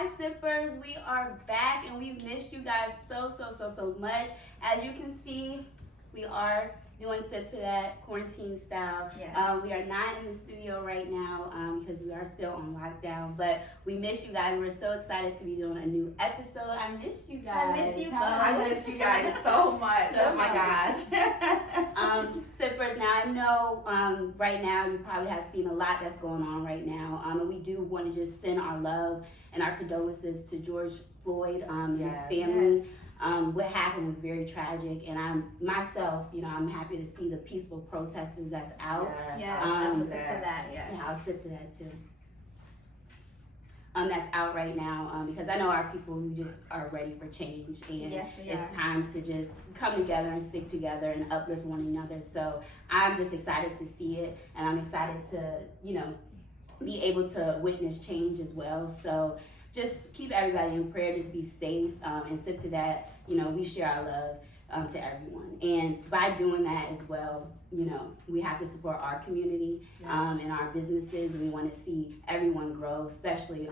Hi Sippers, we are back and we've missed you guys so much. As you can see, we are doing Sip to That quarantine style. Yes. We are not in the studio right now because we are still on lockdown, but we miss you guys. We're so excited to be doing a new episode. I missed you guys. I miss you both. I miss you guys so much. So Oh my gosh. Sippers, now I know right now you probably have seen a lot that's going on right now, and we do want to just send our love and our condolences to George Floyd and his family. Yes. What happened was very tragic, and I'm happy to see the peaceful protesters that's out. Yes, I'll sip to that. Yes. Yeah, I'll sit to that too. That's out right now because I know our people who just are ready for change, and Yes, we it's are. time to just come together and stick together and uplift one another. So I'm just excited to see it, and I'm excited to be able to witness change as well. So just keep everybody in prayer, just be safe, and Sip to That, we share our love to everyone. And by doing that as well, we have to support our community and our businesses, and we want to see everyone grow, especially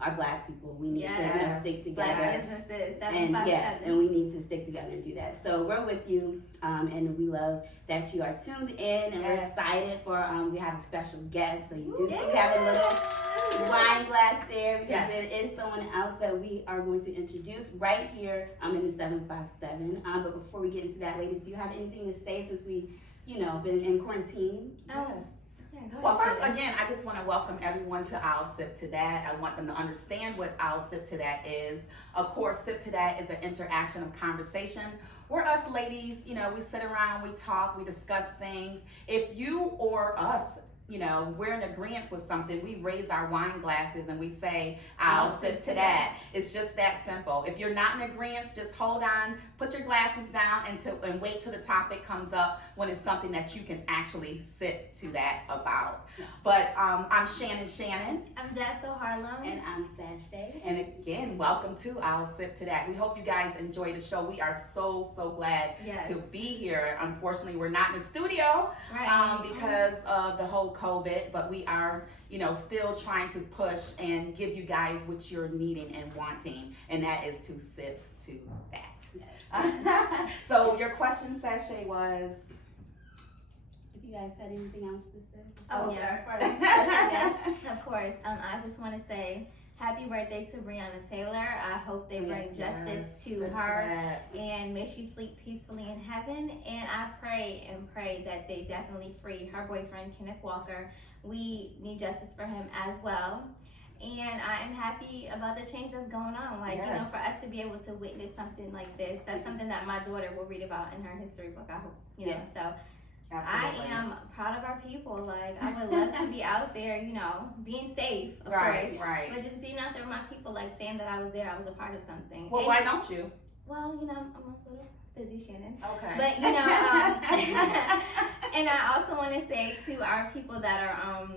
our Black people. We need to stick together. Black businesses, And we need to stick together and do that. So we're with you, and we love that you are tuned in, and we're excited for, we have a special guest, so you do see we have a little wine glass there because it is someone else that we are going to introduce right here in the 757. But before we get into that, ladies, do you have anything to say since we, been in quarantine? Yes. Yeah, go Well, ahead, first, Shannon. again, I just want to welcome everyone to I'll Sip to That. I want them to understand what I'll Sip to That is. Of course, Sip to That is an interaction of conversation. We're us ladies, we sit around, we talk, we discuss things. If you or us, we're in agreement with something, we raise our wine glasses and we say, I'll sip to that. It's just that simple. If you're not in agreement, just hold on, put your glasses down and wait till the topic comes up when it's something that you can actually sip to that about. But I'm Shannon. I'm Jasso Harlem. And I'm Sashay. And again, welcome to I'll Sip to That. We hope you guys enjoy the show. We are so glad Yes. to be here. Unfortunately, we're not in the studio Right. because of the whole COVID, but we are, still trying to push and give you guys what you're needing and wanting, and that is to sip to that. So your question, Sashay, was? If you guys had anything else to say? Oh, yeah, of course. Yes, of course. I just want to say happy birthday to Breonna Taylor. I hope they bring justice to her, and may she sleep peacefully in heaven. And I pray that they definitely free her boyfriend, Kenneth Walker. We need justice for him as well. And I am happy about the change that's going on. For us to be able to witness something like this, that's something that my daughter will read about in her history book, I hope, So Absolutely. I am proud of our people. I would love to be out there, being safe, of Right. course. But just being out there with my people, saying that I was there, I was a part of something. Well, And, why don't you? Well, I'm a little busy, Shannon. Okay. But, and I also want to say to our people that are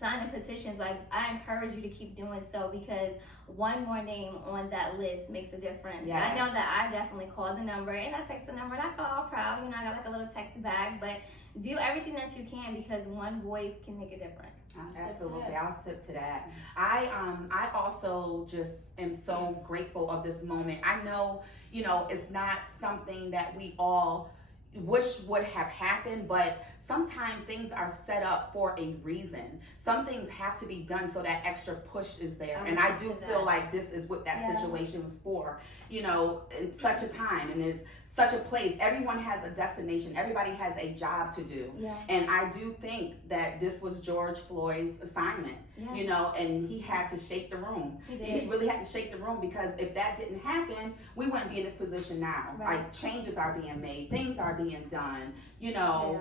signing petitions, I encourage you to keep doing so, because one more name on that list makes a difference. Yes. I know that I definitely called the number and I texted the number and I felt all proud. I got a little text back, but do everything that you can, because one voice can make a difference. Absolutely, I'll sip to that. I also just am so grateful of this moment. I know, it's not something that we all wish would have happened, but sometimes things are set up for a reason. Some things have to be done so that extra push is there. And I do feel like this is what that situation was for. In such a time, and there's such a place. Everyone has a destination. Everybody has a job to do. Yeah. And I do think that this was George Floyd's assignment, and he had to shake the room. He did. He really had to shake the room, because if that didn't happen, we wouldn't be in this position now. Right. Changes are being made, things are being done, Yeah.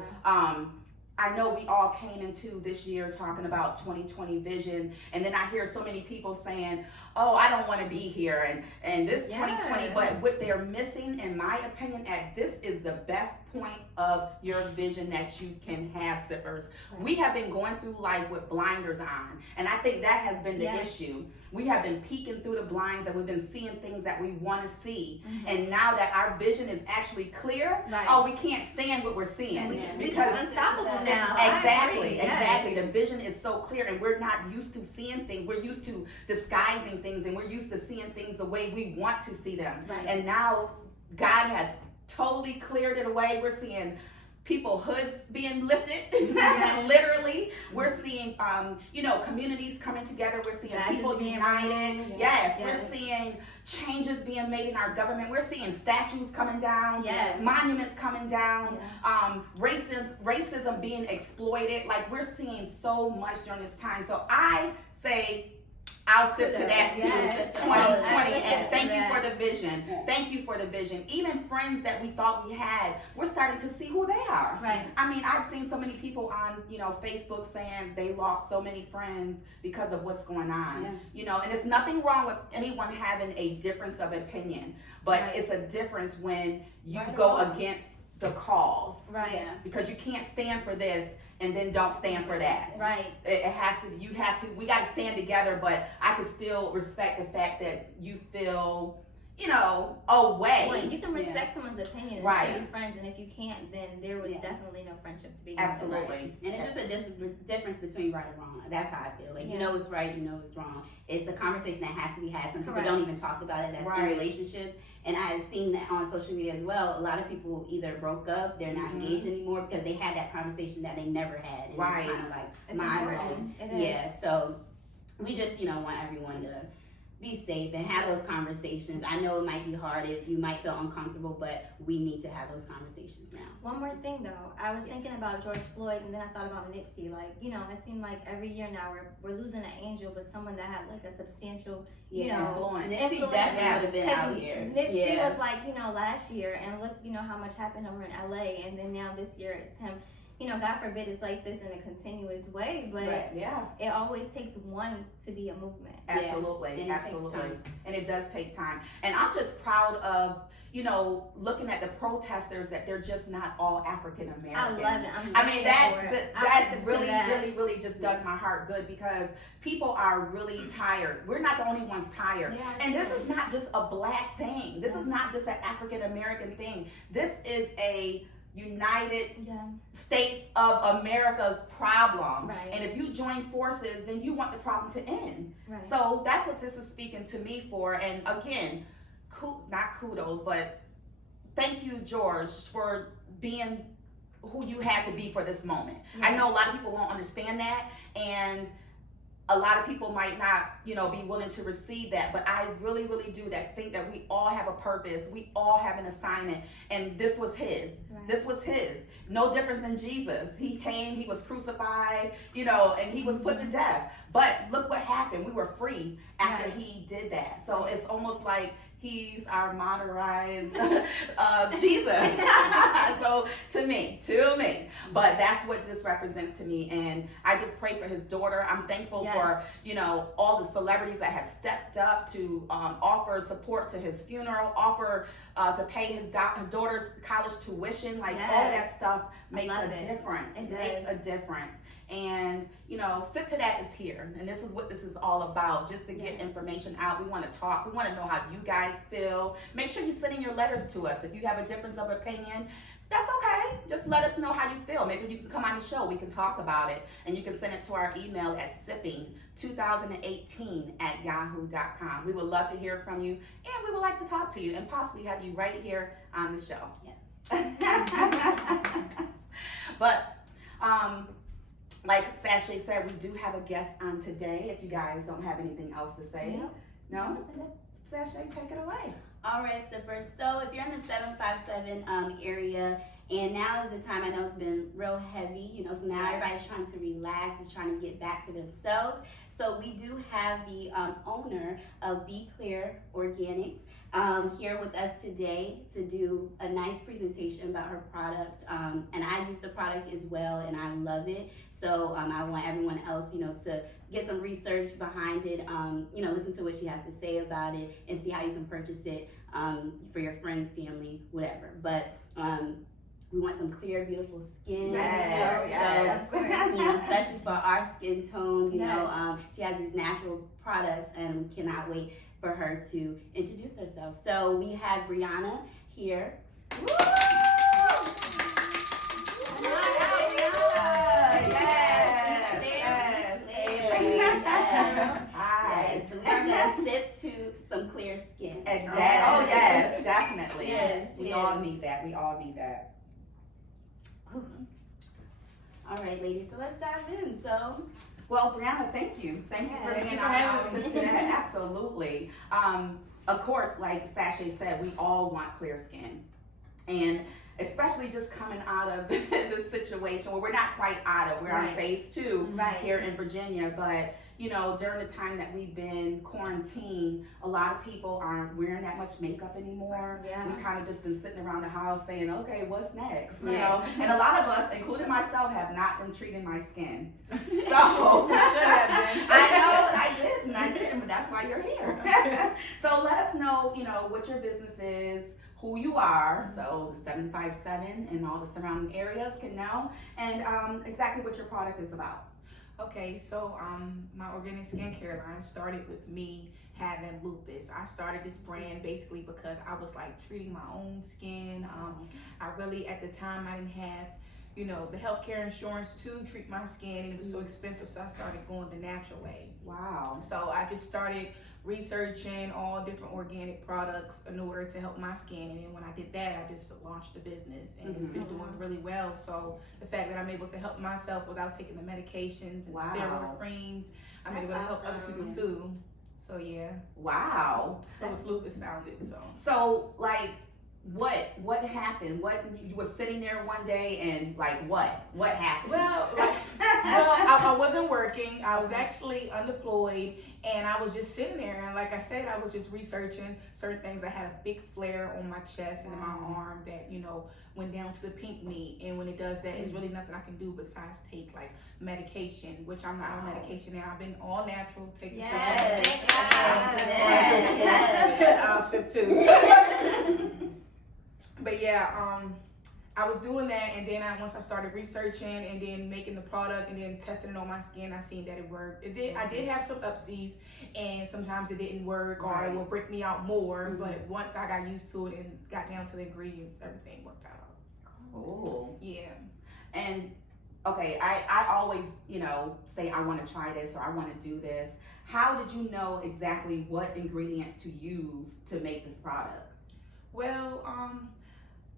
I know we all came into this year talking about 2020 vision, and then I hear so many people saying, oh, I don't want to be here, and this 2020, but what they're missing, in my opinion, this is the best point of your vision that you can have, sippers. Right. We have been going through life with blinders on, and I think that has been the issue. We have been peeking through the blinds, and we've been seeing things that we want to see. And now that our vision is actually clear, we can't stand what we're seeing. Because it's unstoppable now. I Exactly, agree, yes. exactly. The vision is so clear, and we're not used to seeing things. We're used to disguising things, and we're used to seeing things the way we want to see them. Right. And now God has totally cleared it away. We're seeing people hoods being lifted. Yes. Literally, we're seeing communities coming together. We're seeing Badges people being united. removed. Yes, Yes. we're seeing changes being made in our government. We're seeing statues coming down. Yes. Monuments coming down. Yeah. Racism being exploited. Like, we're seeing so much during this time. So I say, I'll sip to that too. Yes. 2020, Yes. and thank you Yes. for the vision. Yes. Thank you for the vision. Even friends that we thought we had, we're starting to see who they are. Right. I mean, I've seen so many people on, Facebook saying they lost so many friends because of what's going on. Yeah. And it's nothing wrong with anyone having a difference of opinion, but Right. it's a difference when you Right or go wrong. against the cause, Right. Yeah. because you can't stand for this and then don't stand for that. Right. It has to, we got to stand together, but I can still respect the fact that you feel, away. Well, you can respect someone's opinion and Right. still be friends, and if you can't, then there was Yeah. definitely no friendship to begin with. Absolutely. And it's just a difference between right and wrong. That's how I feel. Like, you Yeah. know it's right, you know it's wrong. It's a conversation that has to be had. Some people Correct. don't even talk about it. That's in Right. relationships. And I've seen that on social media as well. A lot of people either broke up, they're not Mhm. engaged anymore because they had that conversation that they never had. And Right. it's kind of like It's mind important. blowing. It is. Yeah, so we just, want everyone to be safe and have those conversations. I know it might be hard, if you might feel uncomfortable, but we need to have those conversations now. One more thing though, I was thinking about George Floyd, and then I thought about Nipsey. Like, it seemed like every year now we're losing an angel, but someone that had like a substantial, Influence. Nipsey influence. definitely would have been out 'Cause here. Nipsey Yeah. was like, last year, and look, how much happened over in LA, and then now this year it's him. God forbid it's like this in a continuous way, but Right. Yeah. it always takes one to be a movement. Absolutely, And it takes absolutely. time. And it does take time. And I'm just proud of, looking at the protesters, that they're just not all African I Americans. love it. I'm I mean, for it. I'm that listening to really, that. really, really just does my heart good, because people are really tired. We're not the only ones tired. Yeah, And this is not just a black thing. This is not just an African American thing. This is a United Yeah. States of America's problem. Right. And if you join forces, then you want the problem to end. Right. So that's what this is speaking to me for. And again, not kudos, but thank you, George, for being who you had to be for this moment. I know a lot of people won't understand that, and a lot of people might not, be willing to receive that, but I really, really do think that we all have a purpose. We all have an assignment, and this was his. Right. This was his. No difference than Jesus. He came, he was crucified, and he was put to death. But look what happened. We were free after Right. he did that. So it's almost like he's our modernized Jesus. So to me, but that's what this represents to me. And I just pray for his daughter. I'm thankful Yes. for, all the celebrities that have stepped up to offer support to his funeral, offer to pay his daughter's college tuition. Like, all of that stuff makes a love it. difference. It Makes does. a difference. And, Sip to That is here. And this is what this is all about, just to get Yes. information out. We want to talk. We want to know how you guys feel. Make sure you send in your letters to us. If you have a difference of opinion, that's okay. Just let us know how you feel. Maybe you can come on the show. We can talk about it. And you can send it to our email at sipping2018@yahoo.com. We would love to hear from you. And we would like to talk to you and possibly have you right here on the show. Yes. But, like Sashay said, we do have a guest on today. If you guys don't have anything else to say. Yep. No? Sashay, take it away. All right, Sippers. So if you're in the 757 area, and now is the time, I know it's been real heavy, so now everybody's trying to relax, is trying to get back to themselves. So we do have the owner of Be Clear Organics here with us today to do a nice presentation about her product. And I use the product as well, and I love it. So I want everyone else, to get some research behind it, listen to what she has to say about it, and see how you can purchase it for your friends, family, whatever. But we want some clear, beautiful skin. Yes. So, especially for our skin tone, Yes. she has these natural products, and we cannot wait for her to introduce herself. So we have Brianna here. Woo! a sip to some clear skin. Exactly. Oh yes, definitely. Yes, We yes. all need that. We all need that. All right, ladies, so let's dive in. So, Well, Brianna, thank you. Thank you for Yes. being Thank you for having our me. today. Absolutely. Of course, like Sashay said, we all want clear skin. And especially just coming out of this situation where we're not quite out of, we're on Right. phase 2 Right. here in Virginia, but you know, during the time that we've been quarantined, a lot of people aren't wearing that much makeup anymore. Yeah. We kind of just been sitting around the house saying, okay, what's next? You Right. know, and a lot of us, including myself, have not been treating my skin. So You should have been. I know I didn't, but that's why you're here. So let us know, you know, what your business is, who you are, so the 757 and all the surrounding areas can know, and exactly what your product is about. Okay, so my organic skincare line started with me having lupus. I started this brand basically because I was like treating my own skin. I really, at the time, I didn't have, you know, the healthcare insurance to treat my skin, and it was so expensive, so I started going the natural way. Wow. So I just started researching all different organic products in order to help my skin, and then when I did that, I just launched the business, and it's been doing really well. So the fact that I'm able to help myself without taking the medications and Wow. steroid creams, I'm That's able to help other awesome. people too. So yeah, Wow. so it's lupus founded. So like, what happened? What, you were sitting there one day and like what happened? Well, I wasn't working. I was actually unemployed, and I was just sitting there. And like I said, I was just researching certain things. I had a big flare on my chest and in my arm that, you know, went down to the pink meat. And when it does that, it's really nothing I can do besides take like medication, which I'm not on medication now. I've been all natural, taking Yes. Yes. I'll sip too. But yeah, I was doing that, and then once I started researching and then making the product and then testing it on my skin, I seen that it worked. I did have some upsies, and sometimes it didn't work, or it will break me out more. But once I got used to it and got down to the ingredients, everything worked out. Cool. Yeah. And okay, I always, you know, say I want to try this or I want to do this. How did you know exactly what ingredients to use to make this product? Well,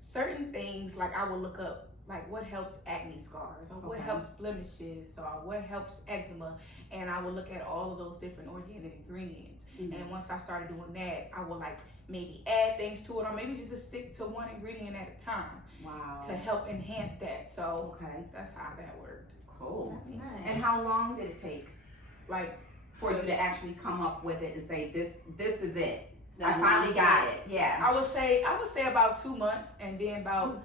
certain things, like I would look up like what helps acne scars, or what helps blemishes, or what helps eczema, and I would look at all of those different organic ingredients. And once I started doing that, I would like maybe add things to it, or maybe just stick to one ingredient at a time to help enhance that. So that's how that worked. Cool. That's nice. And how long did it take Like for you to actually come up with it and say this is it? I That finally got it. Yeah. I would say about 2 months, and then about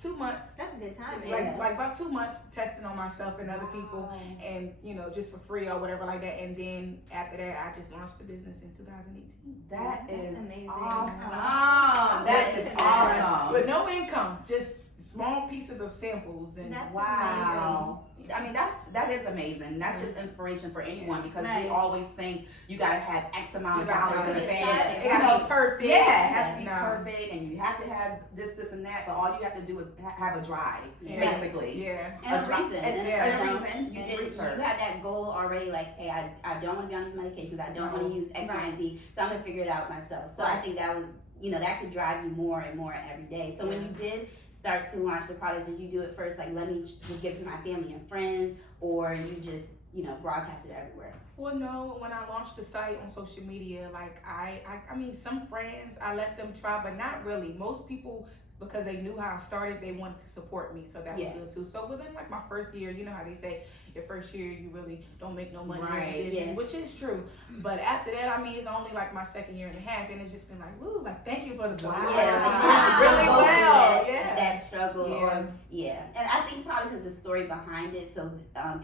2 months. That's a good time. Like about 2 months testing on myself and other people, and you know, just for free or whatever like that. And then after that, I just launched the business in 2018. That is amazing. awesome. That is awesome. With no income, just small pieces of samples and That's Wow. I mean, that is amazing. That's just inspiration for anyone, because we always think you gotta have X amount of dollars in the bank. it gotta be perfect. Yeah, it has to be No. perfect, and you have to have this and that. But all you have to do is have a drive, Yeah. basically. Yeah. And a drive- reason. and And a you know, reason. You and did. You research. had that goal already. Like, hey, I don't want to be on these medications. I don't want to use X, Y, and Z. So I'm gonna figure it out myself. So I think that was, you know, that could drive you more and more every day. So when you did start to launch the product, did you do it first like, let me just give it to my family and friends, or you just, you know, broadcast it everywhere? Well, no, when I launched the site on social media, like I mean, some friends, I let them try, but not really. Most people, because they knew how I started, they wanted to support me, so that was good too. So within like my first year, you know how they say your first year you really don't make no money in business, which is true. But after that, I mean, it's only like my second year and a half, and it's just been like, woo, like thank you for the support. Really well, that struggle, or Yeah. and I think probably because the story behind it, so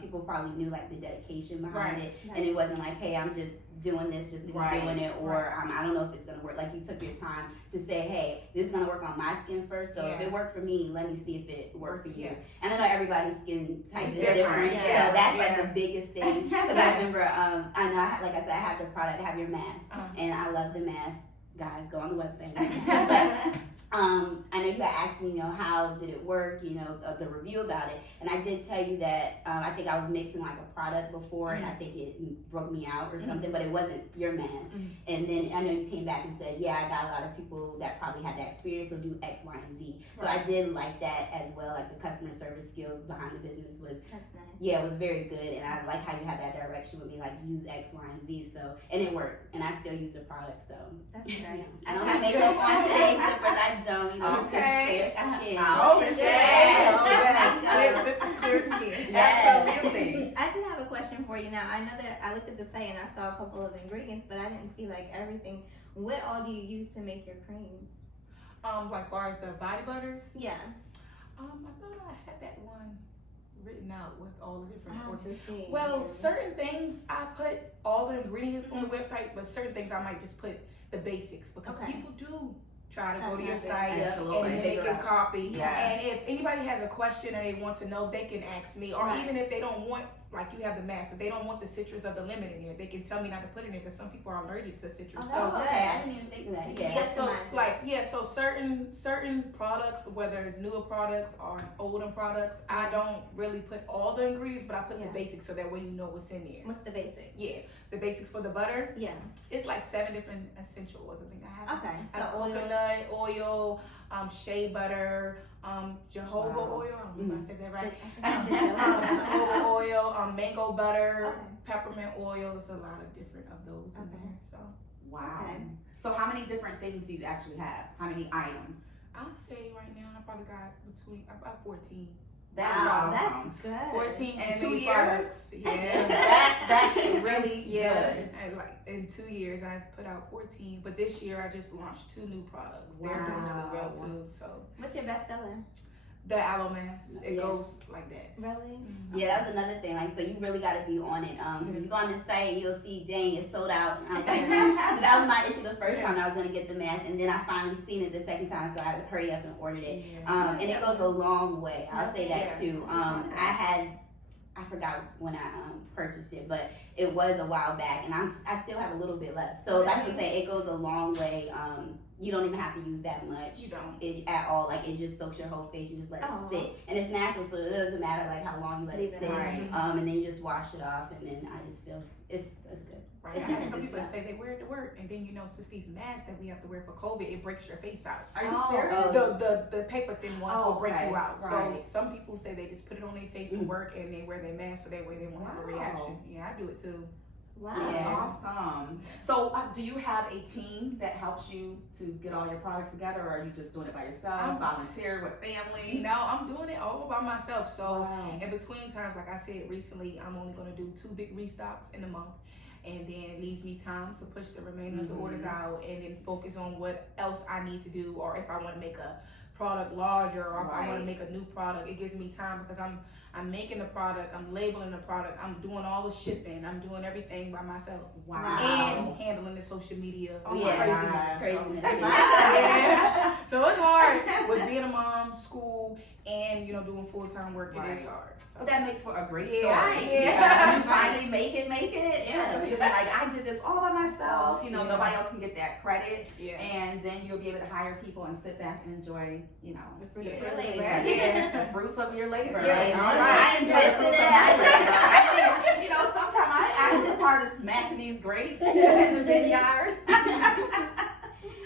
people probably knew like the dedication behind it, and it wasn't like, hey, I'm just doing this just to be doing it, or I don't know if it's gonna work. Like, you took your time to say, hey, this is gonna work on my skin first, so if it worked for me, let me see if it worked for you. And I know everybody's skin type is different, so that's like the biggest thing. Because I remember, I know, like I said, I have the product, I have your mask, and I love the mask. guys, go on the website. But, I know you had asked me, how did it work, the review about it. And I did tell you that I think I was mixing like a product before and I think it broke me out or something, but it wasn't your mask. And then I know you came back and said, yeah, I got a lot of people that probably had that experience, so do X, Y, and Z. So I did like that as well, like the customer service skills behind the business was, That's nice. yeah, it was very good. And I like how you had that direction with me, like use X, Y, and Z. So, and it worked. And I still use the product, so. That's great. I don't have makeup on today, Sippers. I don't, Okay. Clear skin. Absolutely. I did have a question for you. Now I know that I looked at the site and I saw a couple of ingredients, but I didn't see like everything. What all do you use to make your creams? Like far as the body butters, Yeah. I thought I had that one written out with all the different I have to see. Well, certain things I put all the ingredients on the website, but certain things I might just put the basics because Okay. people do try to go to Copy your it. site Absolutely. and then they can copy. Yes. And if anybody has a question or they want to know, they can ask me. Or Right. even if they don't want, like you have the mask, if they don't want the citrus of the lemon in there, they can tell me not to put it in there because some people are allergic to citrus. Oh, So that's okay. I didn't even think of that. Yeah. yeah, so Customize it. so certain products, whether it's newer products or older products, I don't really put all the ingredients, but I put Yeah. the basics so that way you know what's in there. What's the basics? Yeah, the basics for the butter, Yeah. it's like 7 different essential oils. I think I have. Okay. I have So oil. coconut oil, shea butter, jojoba Wow. oil. I don't know if I said that right. Okay. Jojoba oil, mango butter, Okay. peppermint oil. There's a lot of different of those in Okay. there. So Wow. Okay. So how many different things do you actually have? How many items? I'd say right now I probably got about 14. That's Wow, awesome. that's good. 14 In 2 new years? products. Yeah. That's really good. And like in 2 years I put out 14, but this year I just launched 2 new products. They're doing really well Wow. too. So What's your bestseller? the aloe mask, it Yeah. goes like that. Really? Yeah, that was another thing. Like, so you really got to be on it. If you go on the site and you'll see, dang, it's sold out. And I was like, so that was my issue the first time I was gonna get the mask, and then I finally seen it the second time, so I had to hurry up and ordered it. And it goes a long way. I'll say that Yeah. too. I forgot when I purchased it, but it was a while back, and I still have a little bit left. So like I say, it goes a long way. You don't even have to use that much. You don't. At all. Like, it just soaks your whole face. You just let Oh. it sit, and it's natural, so it doesn't matter like how long you let it Leave it sit. Right. And then you just wash it off, and then I just feel it's good. Right. It's I have nice. some It's people that fun. say they wear it to work, and then since these masks that we have to wear for COVID, it breaks your face out. Are you Oh. serious? The paper thin ones Oh, will break okay. you out. Right. So some people say they just put it on their face for work and they wear their mask so that way they won't have a Wow. reaction. Yeah, I do it too. Wow. That's Yeah. awesome. So, do you have a team that helps you to get all your products together, or are you just doing it by yourself, volunteer with family? No, I'm doing it all by myself. So Wow. in between times, like I said recently, I'm only going to do 2 big restocks in a month. And then it leaves me time to push the remainder of the orders out and then focus on what else I need to do, or if I want to make a product larger, or if I want Right. to make a new product. It gives me time because I'm making the product, I'm labeling the product, I'm doing all the shipping, I'm doing everything by myself. Wow. And handling the social media Yeah. craziness. Craziness. Yeah. So it's hard with being a mom, school, and doing full-time work. It is Right. hard. So. But that makes for a great Yeah, story. yeah. When you finally make it. Yeah. You'll be like, I did this all by myself. Yeah. Nobody else can get that credit. Yeah. And then you'll be able to hire people and sit back and enjoy, The fruits of Yeah. your labor. Yeah, the fruits of your labor. Your labor. All Right. I enjoy the fruits of my labor. I think, sometimes I was a part of smashing these grapes in the vineyard.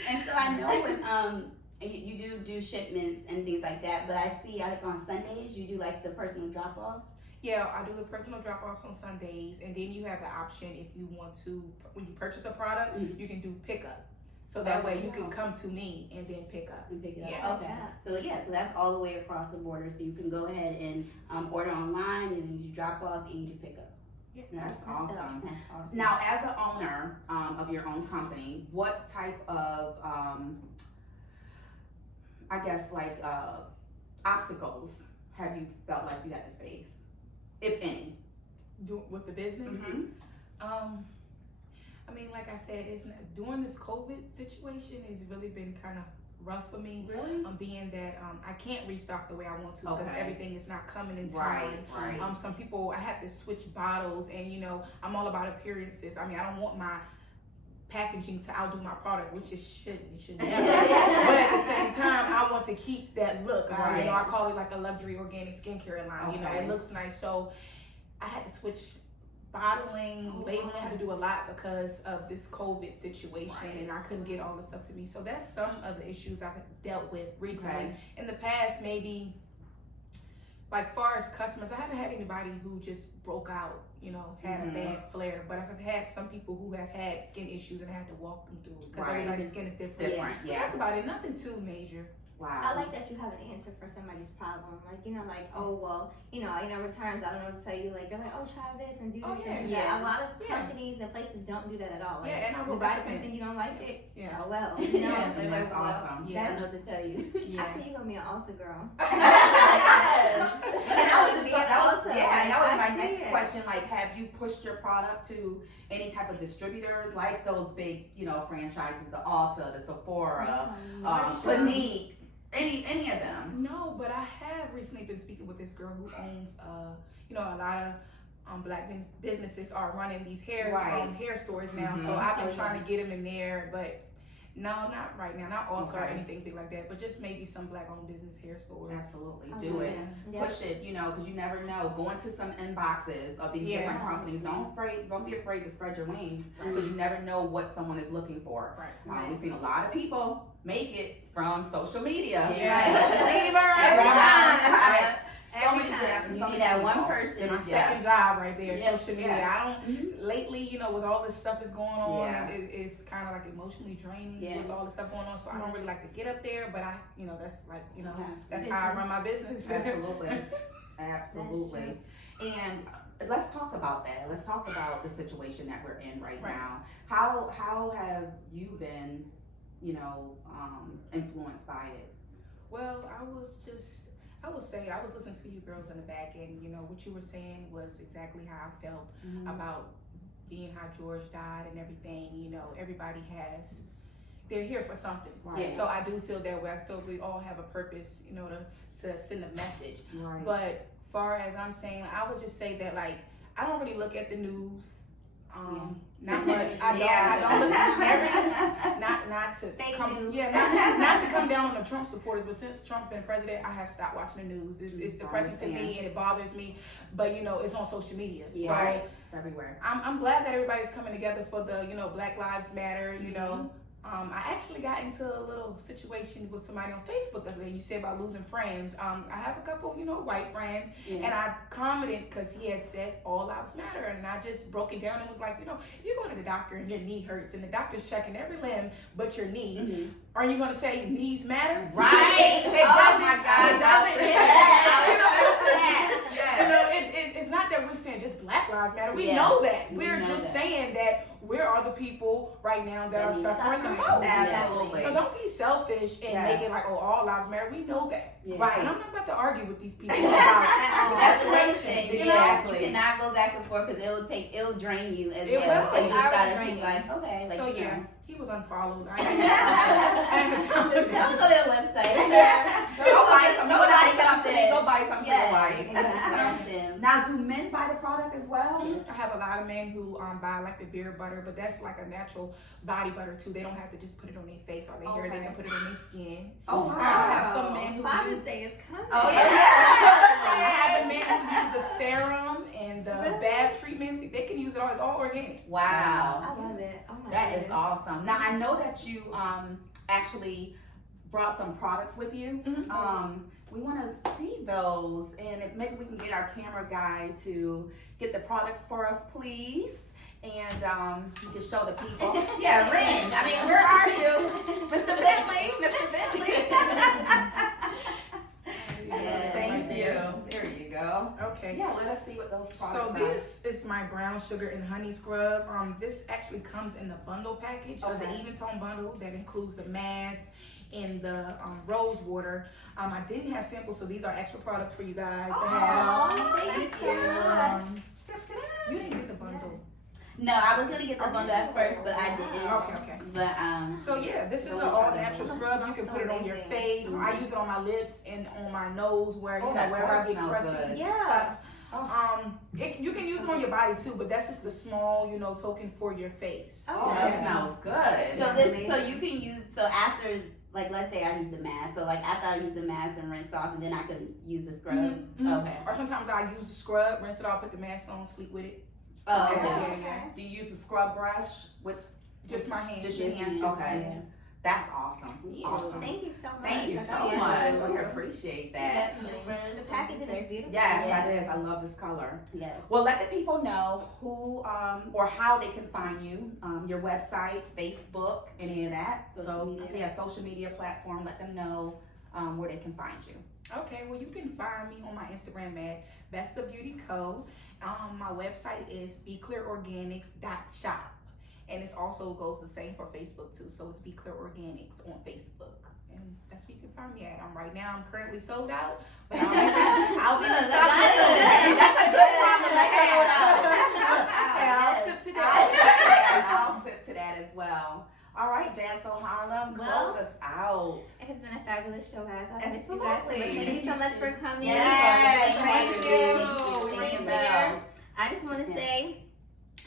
And so I know when you do shipments and things like that, but I see like on Sundays you do like the personal drop-offs. Yeah, I do the personal drop-offs on Sundays, and then you have the option if you want to, when you purchase a product, you can do pickup. So that way you can come to me and then pick up. And pick it up. Yeah. Okay. So that's all the way across the border. So you can go ahead and order online, and you do drop-offs and you do pickups. Yeah. That's awesome. That's awesome. Now, as an owner of your own company, what type of, obstacles have you felt like you had to face, if any? Do with the business. Mhm. I mean, like I said, during this COVID situation, it's really been kind of rough for me. Really? Being that I can't restock the way I want to because Okay. everything is not coming in time. Right. Some people, I have to switch bottles, and I'm all about appearances. I mean, I don't want my packaging to outdo my product, which it should never. But at the same time, I want to keep that look. Right. I call it like a luxury organic skincare line. Okay. It looks nice. So I had to switch bottling, labeling. I had to do a lot because of this COVID situation, and I couldn't get all the stuff to me. So that's some of the issues I've dealt with recently. Okay. In the past, maybe like far as customers, I haven't had anybody who just broke out, had a bad flare. But I've had some people who have had skin issues and I had to walk them through it because everybody's skin is different. So that's about it. Nothing too major. I like that you have an answer for somebody's problem. Oh, well, returns, I don't know what to tell you. They're like, oh, try this and do this and that. A lot of companies and places don't do that at all. And I you would buy recommend. something, you don't like it, Yeah. oh, well. And that's awesome. I don't know what to tell you. I see you gonna be an Ulta girl. And that was Be an Ulta. and that was my I see next it. question. Have you pushed your product to any type of distributors, like those big, franchises, the Ulta, the Sephora, Clinique, any of them? No, but I have recently been speaking with this girl who owns, a lot of black businesses are running these hair stores now. So I've been trying to get them in there, but no, not right now, not Ulta or anything big like that, but just maybe some black-owned business hair stores. Absolutely, do it. Push it, because you never know. Go into some inboxes of these different companies. Don't be afraid to spread your wings, because you never know what someone is looking for. Right. We've seen a lot of people make it from social media. Yeah. So many times. You need that one person. My second job right there, Yep. social media. I don't, lately, with all this stuff that's going on, it's kind of like emotionally draining with all this stuff going on. So I don't really like to get up there, but that's how I run my business. Absolutely. And let's talk about that. Let's talk about the situation that we're in right now. How have you been, influenced by it? Well, I would say I was listening to you girls in the back, and what you were saying was exactly how I felt about being how George died and everything. Everybody they're here for something. Right. So I do feel that way. I feel we all have a purpose, to send a message. Right. But far as I'm saying, I would just say that I don't really look at the news. Not much. I don't look at not to Fake come news. not to come down on the Trump supporters, but since Trump been president, I have stopped watching the news. It's depressing to me and it bothers me, but it's on social media. So it's everywhere. I'm glad that everybody's coming together for the Black Lives Matter. I actually got into a little situation with somebody on Facebook the other day. You said about losing friends. I have a couple, white friends, and I commented because he had said all lives matter, and I just broke it down and was like, if you go to the doctor and your knee hurts and the doctor's checking every limb but your knee, are you going to say knees matter? Right. It doesn't. My God. It doesn't. Yes. It's not that we're saying just Black Lives Matter. We know that. We're just saying that where are the people right now that are suffering the most. Absolutely. So don't be selfish and make it like, all lives matter. We know that. Right. And I'm not about to argue with these people about the That's another situation. thing. Exactly. You cannot go back and forth because it'll drain you as It well. will. So you just I gotta would keep drain okay. So he was unfollowed. I Don't didn't go to their website. Go buy something. Nobody Come to me. Go buy something for your wife. Exactly. Now, do men buy the product as well? I have a lot of men who buy like the beard butter, but that's like a natural body butter too. They don't have to just put it on their face or their hair. They can put it on their skin. Oh, wow. I have some men who Father's Day is coming. Oh, I have men who use the serum and the bath treatment. They can use it all. It's all organic. Wow. I love it. Oh my That goodness. is awesome. Now, I know that you actually brought some products with you. We want to see those, and if maybe we can get our camera guy to get the products for us, please. And you can show the people. Yeah, Ren. I mean, where are you? Mr. Bentley. Mr. Bentley. Thank you. There you go. Okay. Yeah, let us see what those products So are. this is my brown sugar and honey scrub. This actually comes in the bundle package of the Even Tone bundle that includes the mask and the rose water. I didn't have samples, so these are extra products for you guys to have. Oh, thank you. You didn't get the bundle. No, I was gonna get the bundle at first, but I didn't. Okay. But So yeah, this is an all natural scrub. You can put it on your face. I use it on my lips and on my nose where wherever I get crusty. Yeah. You can use it on your body too, but that's just a small, token for your face. Oh, that smells good. can use, so after, like, let's say I use the mask. So, like, after I use the mask and rinse off, and then I can use the scrub. Okay. Or sometimes I use the scrub, rinse it off, put the mask on, sleep with it. Oh, Okay. okay. Yeah. Do you use the scrub brush with Just my hands. just your hands? Just Okay. my hands. That's awesome. Yeah. Awesome. Thank you so much. Thank you so Yeah. much. We appreciate that. The packaging is beautiful. Yes, Yeah. that is. I love this color. Yes. Well, let the people know who or how they can find you, your website, Facebook, any of that. Social media. Yeah, social media platform. Let them know where they can find you. Okay, well, you can find me on my Instagram at Vesta Beauty Co. My website is BeClearOrganics.shop. And it also goes the same for Facebook too. So it's Be Clear Organics on Facebook. And that's where you can find me at. I'm currently sold out, but I'll be restocking soon. Hey, that's a good problem to have. Yeah, I'll sip to that. I'll sip to that as well. All right, Jazz Harlem, Well, close us out. It has been a fabulous show, guys. I miss you guys so much. Absolutely. Thank you so much for coming. Yes, Thank thank you. you. Thank Ring you. bells. I just want to say,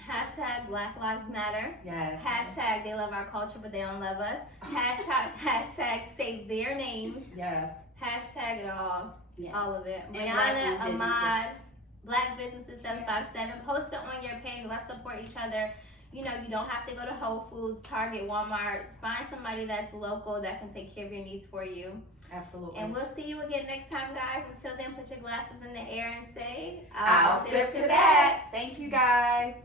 hashtag Black Lives Matter. Yes. Hashtag they love our culture, but they don't love us. Hashtag say their names. Yes. Hashtag it all. Yes. All of it. And Rihanna, Black Ahmad, Black Businesses 757. Post it on your page. Let's support each other. You know, you don't have to go to Whole Foods, Target, Walmart. Find somebody that's local that can take care of your needs for you. Absolutely. And we'll see you again next time, guys. Until then, put your glasses in the air and say, I'll sip to that. Thank you, guys.